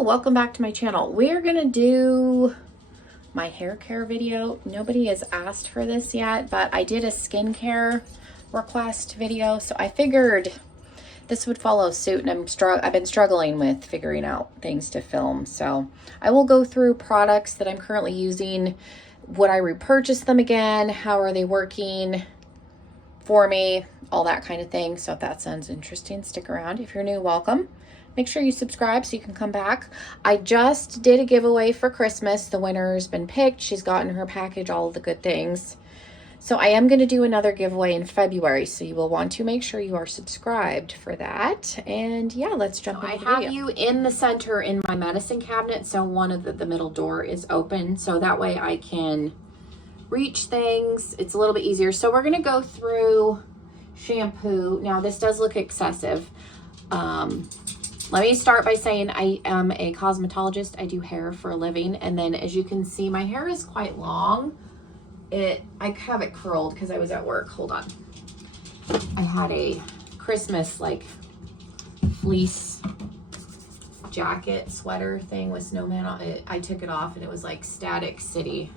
Hello, welcome back to my channel. We're gonna do my hair care video. Nobody has asked for this yet, but I did a skincare request video, so I figured this would follow suit, and I've been struggling with figuring out things to film. So I will go through products that I'm currently using. Would I repurchase them again? How are they working for me? All that kind of thing. So if that sounds interesting, stick around. If you're new, welcome. Make sure you subscribe so you can come back. I just did a giveaway for Christmas. The winner's been picked. She's gotten her package, all of the good things. So I am going to do another giveaway in February. So you will want to make sure you are subscribed for that. And yeah, let's jump into the video. I have you in the center in my medicine cabinet. So one of the middle door is open. So that way I can reach things. It's a little bit easier. So we're going to go through shampoo. Now this does look excessive. Let me start by saying I am a cosmetologist. I do hair for a living. And then as you can see, my hair is quite long. I have it curled because I was at work. Hold on. I had a Christmas like fleece jacket sweater thing with snowman on it. I took it off and it was like Static City.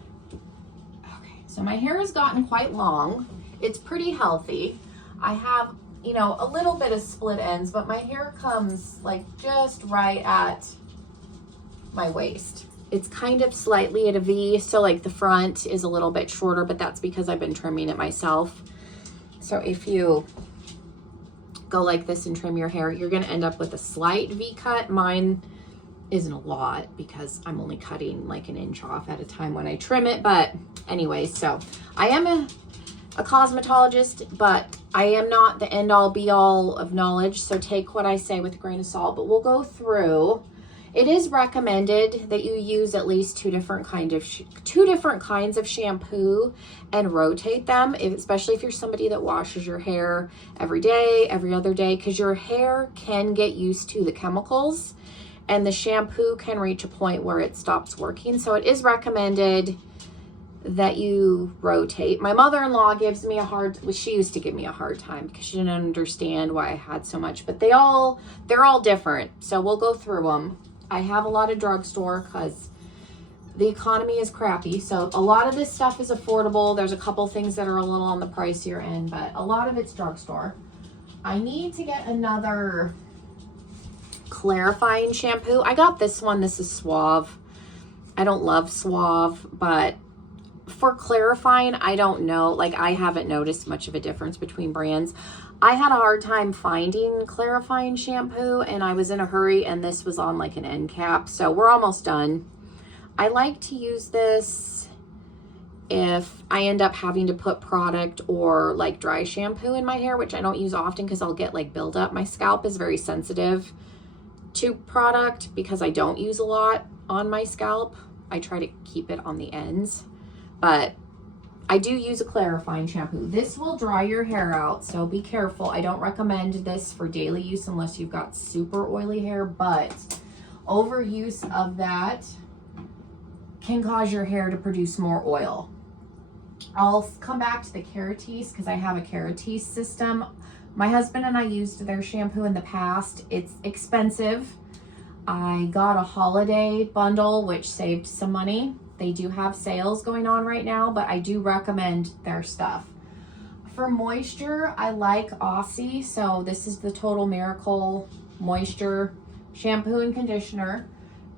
Okay, so my hair has gotten quite long. It's pretty healthy. I have, you know, a little bit of split ends, but my hair comes like just right at my waist. It's kind of slightly at a V, so like the front is a little bit shorter, but that's because I've been trimming it myself. So if you go like this and trim your hair, you're gonna end up with a slight V cut. Mine isn't a lot because I'm only cutting like an inch off at a time when I trim it. But anyway, so I am a cosmetologist, but I am not the end all be all of knowledge. So take what I say with a grain of salt, but we'll go through. It is recommended that you use at least two different kinds of shampoo and rotate them, especially if you're somebody that washes your hair every day, every other day, because your hair can get used to the chemicals and the shampoo can reach a point where it stops working. So it is recommended that you rotate. My mother-in-law gives me she used to give me a hard time because she didn't understand why I had so much, but they're all different. So we'll go through them. I have a lot of drugstore because the economy is crappy. So a lot of this stuff is affordable. There's a couple things that are a little on the pricier end, but a lot of it's drugstore. I need to get another clarifying shampoo. I got this one. This is Suave. I don't love Suave, but for clarifying, I don't know. Like, I haven't noticed much of a difference between brands. I had a hard time finding clarifying shampoo and I was in a hurry and this was on like an end cap. So we're almost done. I like to use this if I end up having to put product or like dry shampoo in my hair, which I don't use often because I'll get like buildup. My scalp is very sensitive to product because I don't use a lot on my scalp. I try to keep it on the ends, but I do use a clarifying shampoo. This will dry your hair out, so be careful. I don't recommend this for daily use unless you've got super oily hair, but overuse of that can cause your hair to produce more oil. I'll come back to the Keratis because I have a Keratis system. My husband and I used their shampoo in the past. It's expensive. I got a holiday bundle, which saved some money. They do have sales going on right now, but I do recommend their stuff. For moisture, I like Aussie. So this is the Total Miracle Moisture Shampoo and Conditioner.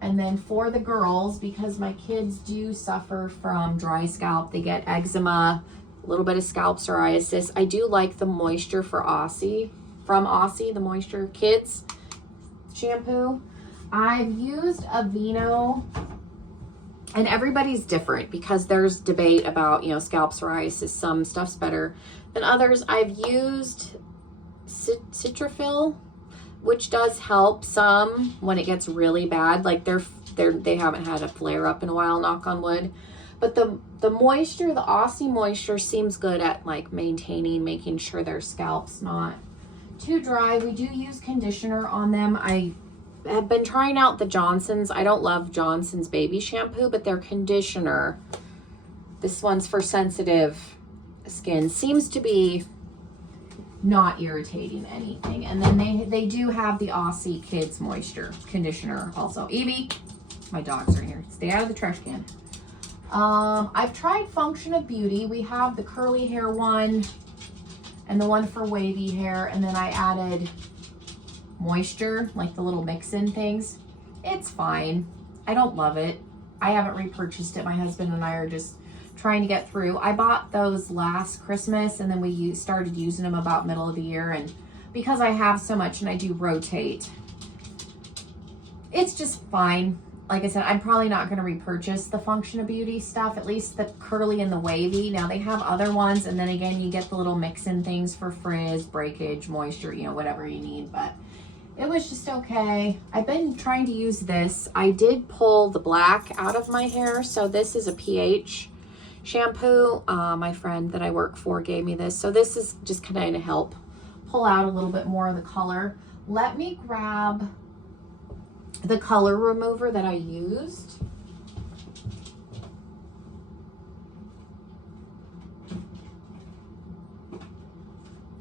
And then for the girls, because my kids do suffer from dry scalp, they get eczema, a little bit of scalp psoriasis. I do like the moisture from Aussie, the Moisture Kids shampoo. I've used Aveeno. And everybody's different because there's debate about, you know, scalp psoriasis. Some stuff's better than others. I've used Citrafil, which does help some when it gets really bad. Like they haven't had a flare up in a while, knock on wood. But the moisture, the Aussie moisture seems good at like making sure their scalp's not too dry. We do use conditioner on them. I've been trying out the Johnson's. I don't love Johnson's baby shampoo, but their conditioner, this one's for sensitive skin, seems to be not irritating anything. And then they do have the Aussie Kids Moisture Conditioner also. Evie, my dogs are in here. Stay out of the trash can. I've tried Function of Beauty. We have the curly hair one and the one for wavy hair. And then I added moisture, like the little mix-in things. It's fine. I don't love it. I haven't repurchased it. My husband and I are just trying to get through. I bought those last Christmas and then we started using them about middle of the year, and because I have so much and I do rotate, it's just fine. Like I said, I'm probably not going to repurchase the Function of Beauty stuff, at least the curly and the wavy. Now they have other ones, and then again you get the little mix-in things for frizz, breakage, moisture, you know, whatever you need, but it was just okay. I've been trying to use this. I did pull the black out of my hair, so this is a pH shampoo. My friend that I work for gave me this, so this is just kind of help pull out a little bit more of the color. Let me grab the color remover that I used.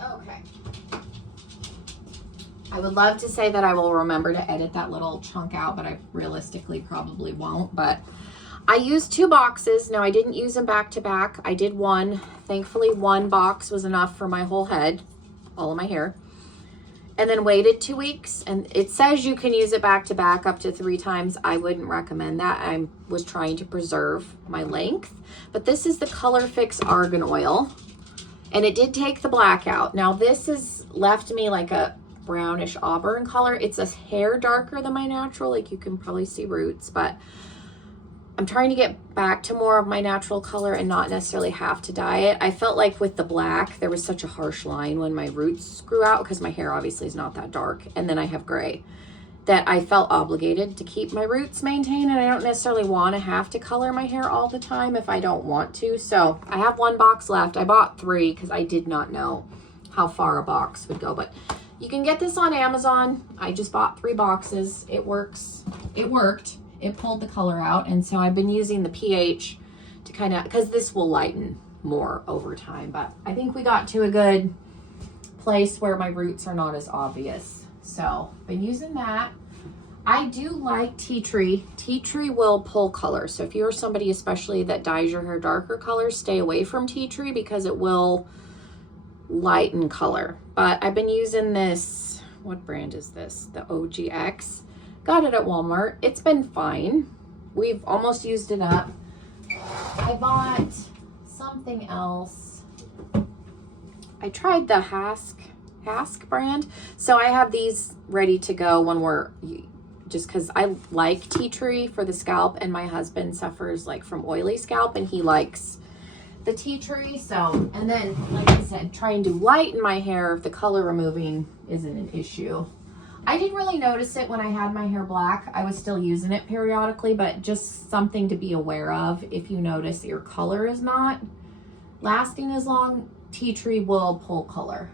Okay. I would love to say that I will remember to edit that little chunk out, but I realistically probably won't. But I used 2 boxes. Now I didn't use them back to back. I did one. Thankfully, one box was enough for my whole head, all of my hair. And then waited 2 weeks. And it says you can use it back to back up to 3 times. I wouldn't recommend that. I was trying to preserve my length. But this is the Color Fix Argan Oil. And it did take the black out. Now this has left me like a brownish auburn color. It's a hair darker than my natural. Like you can probably see roots. But I'm trying to get back to more of my natural color and not necessarily have to dye it. I felt like with the black, there was such a harsh line when my roots grew out, because my hair obviously is not that dark, and then I have gray, that I felt obligated to keep my roots maintained, and I don't necessarily want to have to color my hair all the time if I don't want to. So I have 1 box left. I bought 3 because I did not know how far a box would go, but you can get this on Amazon. I just bought 3 boxes. It works. It worked. It pulled the color out, and so I've been using the pH to kind of, because this will lighten more over time, but I think we got to a good place where my roots are not as obvious. So been using that. I do like tea tree. Tea tree will pull color, so if you're somebody especially that dyes your hair darker colors, stay away from tea tree because it will lighten color. But I've been using this, what brand is this? The OGX. Got it at Walmart. It's been fine. We've almost used it up. I bought something else. I tried the Hask brand. So I have these ready to go when we're, just because I like tea tree for the scalp, and my husband suffers like from oily scalp and he likes the tea tree. So, and then like I said, trying to lighten my hair if the color removing isn't an issue. I didn't really notice it when I had my hair black. I was still using it periodically, but just something to be aware of. If you notice your color is not lasting as long, tea tree will pull color.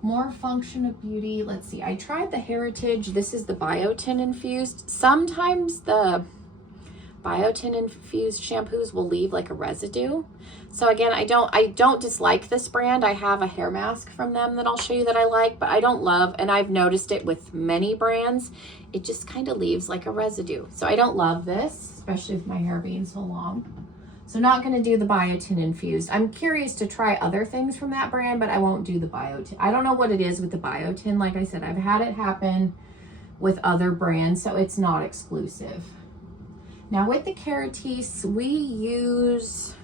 More Function of Beauty. Let's see. I tried the Heritage. This is the biotin infused. Sometimes the biotin infused shampoos will leave like a residue. So again, I don't dislike this brand. I have a hair mask from them that I'll show you that I like, but I don't love, and I've noticed it with many brands, it just kind of leaves like a residue. So I don't love this, especially with my hair being so long. So not going to do the biotin infused. I'm curious to try other things from that brand, but I won't do the biotin. I don't know what it is with the biotin. Like I said, I've had it happen with other brands, so it's not exclusive. Now with the Keratis, we use,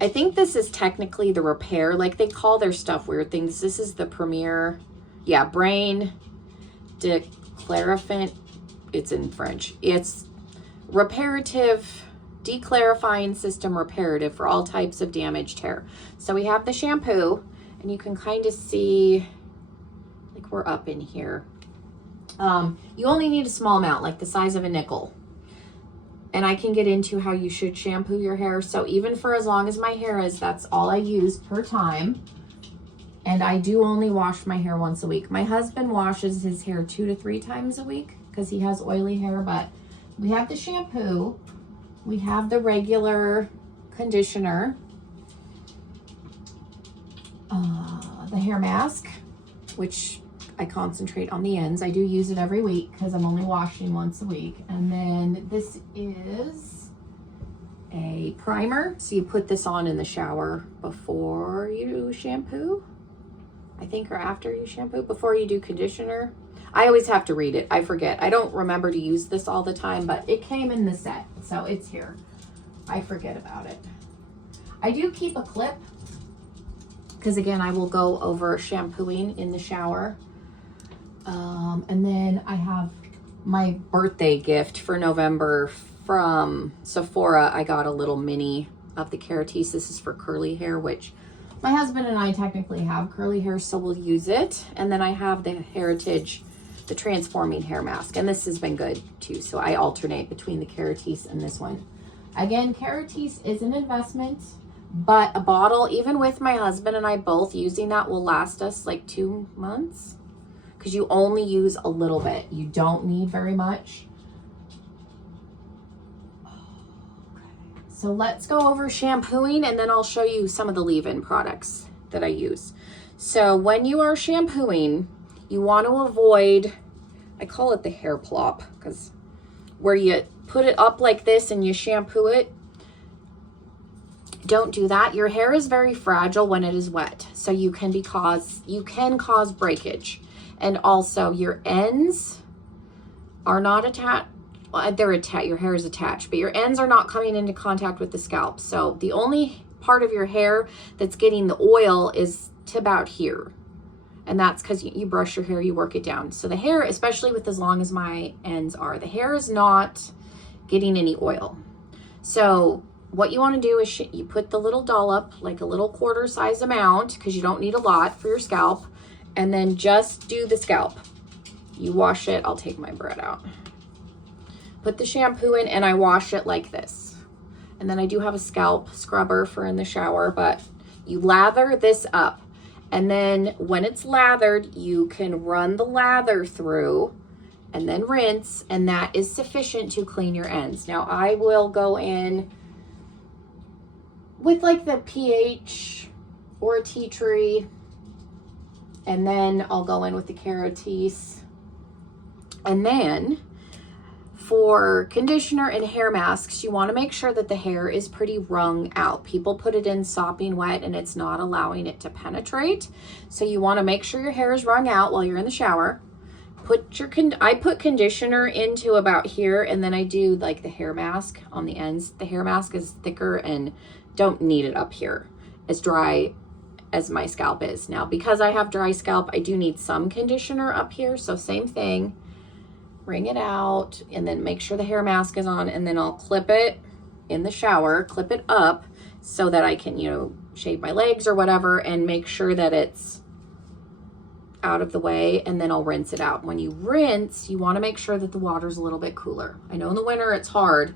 I think this is technically the Repair, like they call their stuff weird things. This is the Premier, yeah, Brain Declarifant. It's in French. It's reparative, declarifying system reparative for all types of damaged hair. So we have the shampoo, and you can kind of see, like we're up in here. You only need a small amount, like the size of a nickel. And I can get into how you should shampoo your hair. So even for as long as my hair is, that's all I use per time. And I do only wash my hair once a week. My husband washes his hair 2 to 3 times a week because he has oily hair. But we have the shampoo. We have the regular conditioner. the hair mask, which I concentrate on the ends. I do use it every week because I'm only washing once a week. And then this is a primer. So you put this on in the shower before you shampoo, I think, or after you shampoo, before you do conditioner. I always have to read it. I forget. I don't remember to use this all the time, but it came in the set, so it's here. I forget about it. I do keep a clip because, again, I will go over shampooing in the shower. And then I have my birthday gift for November from Sephora. I got a little mini of the Keratis. This is for curly hair, which my husband and I technically have curly hair, so we'll use it. And then I have the Heritage, the Transforming Hair Mask, and this has been good too. So I alternate between the Keratis and this one. Again, Keratis is an investment, but a bottle, even with my husband and I both using that, will last us like 2 months because you only use a little bit. You don't need very much. So let's go over shampooing, and then I'll show you some of the leave-in products that I use. So when you are shampooing, you want to avoid, I call it the hair plop, because where you put it up like this and you shampoo it, don't do that. Your hair is very fragile when it is wet, so you can cause breakage. And also your ends are not attached. Well, they're attached, your hair is attached, but your ends are not coming into contact with the scalp. So the only part of your hair that's getting the oil is to about here. And that's because you brush your hair, you work it down. So the hair, especially with as long as my ends are, the hair is not getting any oil. So what you want to do is you put the little dollop, like a little quarter size amount, because you don't need a lot for your scalp, and then just do the scalp. You wash it. I'll take my bread out. Put the shampoo in, and I wash it like this. And then I do have a scalp scrubber for in the shower, but you lather this up. And then when it's lathered, you can run the lather through and then rinse, and that is sufficient to clean your ends. Now I will go in with like the pH or a tea tree, and then I'll go in with the Keratis. And then for conditioner and hair masks, you want to make sure that the hair is pretty wrung out. People put it in sopping wet and it's not allowing it to penetrate. So you want to make sure your hair is wrung out while you're in the shower. I put conditioner into about here, and then I do like the hair mask on the ends. The hair mask is thicker and don't need it up here, as dry as my scalp is. Now, because I have dry scalp, I do need some conditioner up here. So same thing. Wring it out, and then make sure the hair mask is on, and then I'll clip it in the shower, clip it up so that I can, shave my legs or whatever, and make sure that it's out of the way, and then I'll rinse it out. When you rinse, you want to make sure that the water's a little bit cooler. I know in the winter it's hard,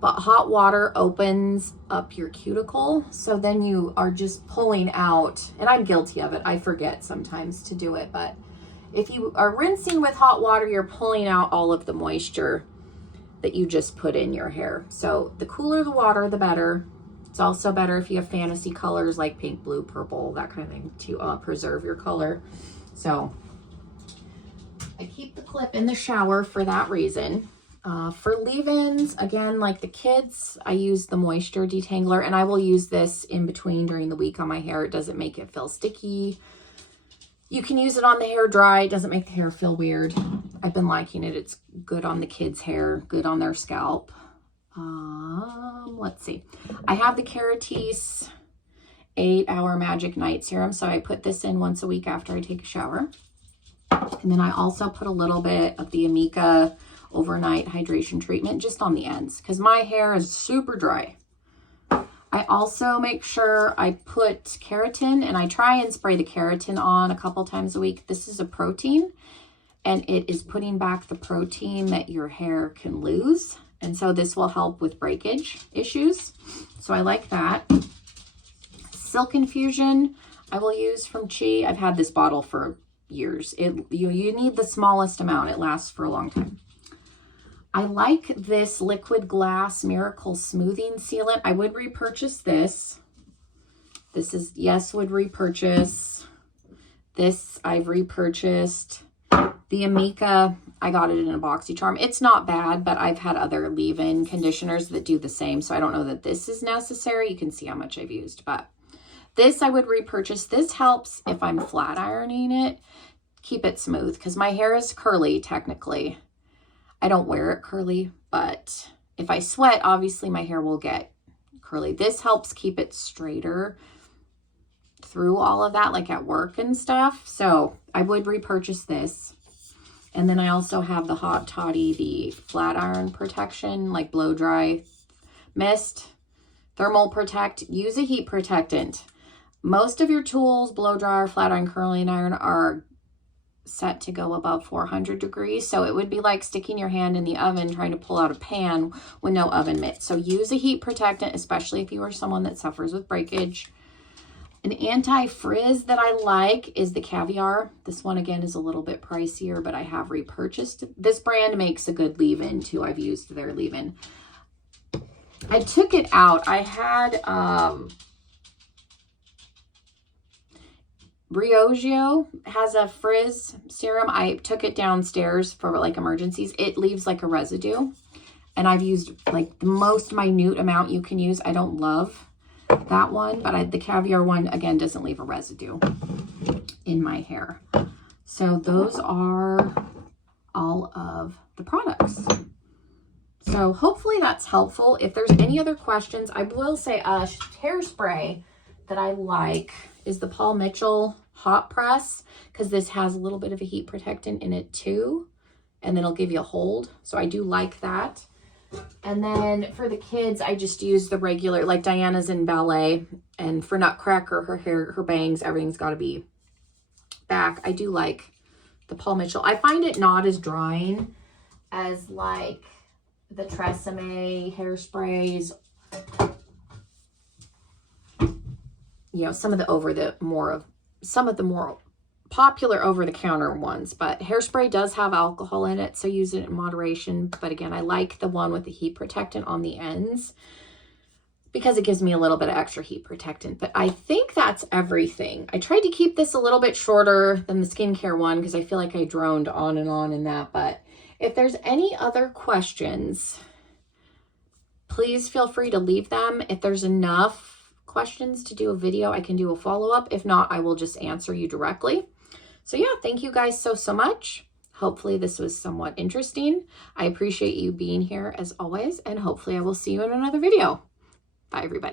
but hot water opens up your cuticle, so then you are just pulling out, and I'm guilty of it. I forget sometimes to do it, but if you are rinsing with hot water, you're pulling out all of the moisture that you just put in your hair. So the cooler the water, the better. It's also better if you have fantasy colors like pink, blue, purple, that kind of thing, to preserve your color. So I keep the clip in the shower for that reason. For leave-ins, again, like the kids, I use the moisture detangler, and I will use this in between during the week on my hair. It doesn't make it feel sticky. You can use it on the hair dry. It doesn't make the hair feel weird. I've been liking it. It's good on the kids' hair, good on their scalp. Let's see. I have the Keratis 8-Hour Magic Night Serum, so I put this in once a week after I take a shower. And then I also put a little bit of the Amika Overnight Hydration Treatment just on the ends, because my hair is super dry. I also make sure I put keratin, and I try and spray the keratin on a couple times a week. This is a protein, and it is putting back the protein that your hair can lose. And so this will help with breakage issues. So I like that. Silk Infusion I will use from Chi. I've had this bottle for years. You need the smallest amount. It lasts for a long time. I like this Liquid Glass Miracle Smoothing Sealant. I would repurchase this. This is, yes, would repurchase. This I've repurchased. The Amika, I got it in a BoxyCharm. It's not bad, but I've had other leave-in conditioners that do the same, so I don't know that this is necessary. You can see how much I've used, but this I would repurchase. This helps if I'm flat ironing it, keep it smooth, because my hair is curly technically. I don't wear it curly, but if I sweat, obviously my hair will get curly. This helps keep it straighter through all of that, like at work and stuff. So I would repurchase this. And then I also have the Hot Toddy, the flat iron protection, like blow dry mist, thermal protect. Use a heat protectant. Most of your tools, blow dryer, flat iron, curling iron, are set to go above 400 degrees. So it would be like sticking your hand in the oven trying to pull out a pan with no oven mitt. So use a heat protectant, especially if you are someone that suffers with breakage. An anti-frizz that I like is the Caviar. This one, again, is a little bit pricier, but I have repurchased. This brand makes a good leave-in, too. I've used their leave-in. I took it out. I had Briogeo has a frizz serum. I took it downstairs for, like, emergencies. It leaves, like, a residue. And I've used, like, the most minute amount you can use. I don't love that one, but the Caviar one, again, doesn't leave a residue in my hair. So those are all of the products. So hopefully that's helpful. If there's any other questions, I will say a hairspray that I like is the Paul Mitchell Hot Press, because this has a little bit of a heat protectant in it too, and then it'll give you a hold. So I do like that. And then for the kids, I just use the regular, like Diana's in ballet, and for Nutcracker, her hair, her bangs, everything's got to be back. I do like the Paul Mitchell. I find it not as drying as like the Tresemme hairsprays. You know, some of the more popular over-the-counter ones, but hairspray does have alcohol in it, so use it in moderation. But again, I like the one with the heat protectant on the ends because it gives me a little bit of extra heat protectant. But I think that's everything. I tried to keep this a little bit shorter than the skincare one because I feel like I droned on and on in that. But if there's any other questions, please feel free to leave them. If there's enough questions to do a video, I can do a follow-up. If not, I will just answer you directly. So yeah, thank you guys so much. Hopefully this was somewhat interesting. I appreciate you being here as always, and hopefully I will see you in another video. Bye everybody.